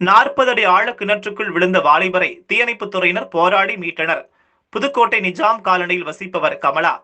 40 அடி ஆழ கிணற்றுக்குள் விழுந்த வாலிபரை தீயணைப்புத் துறையினர் போராடி மீட்டனர். புதுக்கோட்டை நிஜாம் காலனியில் வசிப்பவர் கமலா.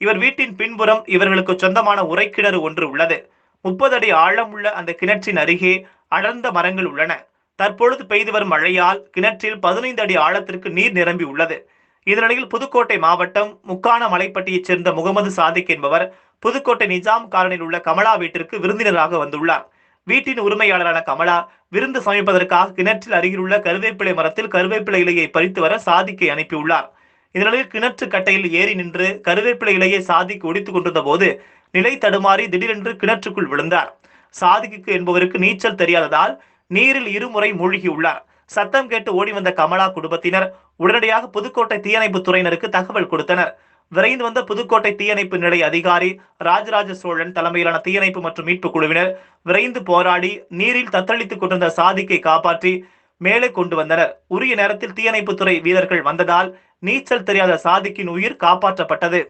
இவர் வீட்டின் பின்புறம் இவர்களுக்கு சொந்தமான உறைக்கிணறு ஒன்று உள்ளது. 30 அடி ஆழம் உள்ள அந்த கிணற்றின் அருகே அடர்ந்த மரங்கள் உள்ளன. தற்பொழுது பெய்து வரும் மழையால் கிணற்றில் 15 அடி ஆழத்திற்கு நீர் நிரம்பி உள்ளது. இதனிடையில் புதுக்கோட்டை மாவட்டம் முக்கான மலைப்பட்டியைச் சேர்ந்த முகமது சாதிக் என்பவர் புதுக்கோட்டை நிஜாம் காலனியில் உள்ள கமலா வீட்டிற்கு விருந்தினராக வந்துள்ளார். வீட்டின் உரிமையாளரான கமலா விருந்து சமைப்பதற்காக கிணற்றில் அருகிலுள்ள கருவேப்பிலை மரத்தில் கருவேப்பிலை இலையை பறித்து வர சாதிக்கை அனுப்பியுள்ளார். இதனிடையில் கிணற்று கட்டையில் ஏறி நின்று கருவேப்பிலை இலையை சாதிக்கு ஒடித்துக் கொண்டிருந்த போது நிலை தடுமாறி திடீரென்று கிணற்றுக்குள் விழுந்தார். சாதிக்கு என்பவருக்கு நீச்சல் தெரியாததால் நீரில் இருமுறை மூழ்கியுள்ளார். சத்தம் கேட்டு ஓடி வந்த கமலா குடும்பத்தினர் உடனடியாக புதுக்கோட்டை தீயணைப்பு துறையினருக்கு தகவல் கொடுத்தனர். விரைந்து வந்த புதுக்கோட்டை தீயணைப்பு நிலைய அதிகாரி ராஜராஜ சோழன் தலைமையிலான தீயணைப்பு மற்றும் மீட்பு குழுவினர் விரைந்து போராடி நீரில் தத்தளித்துக் கொண்டிருந்த சாதிக்கை காப்பாற்றி மேலே கொண்டு வந்தனர். உரிய நேரத்தில் தீயணைப்புத்துறை வீரர்கள் வந்ததால் நீச்சல் தெரியாத சாதிக்கின் உயிர் காப்பாற்றப்பட்டது.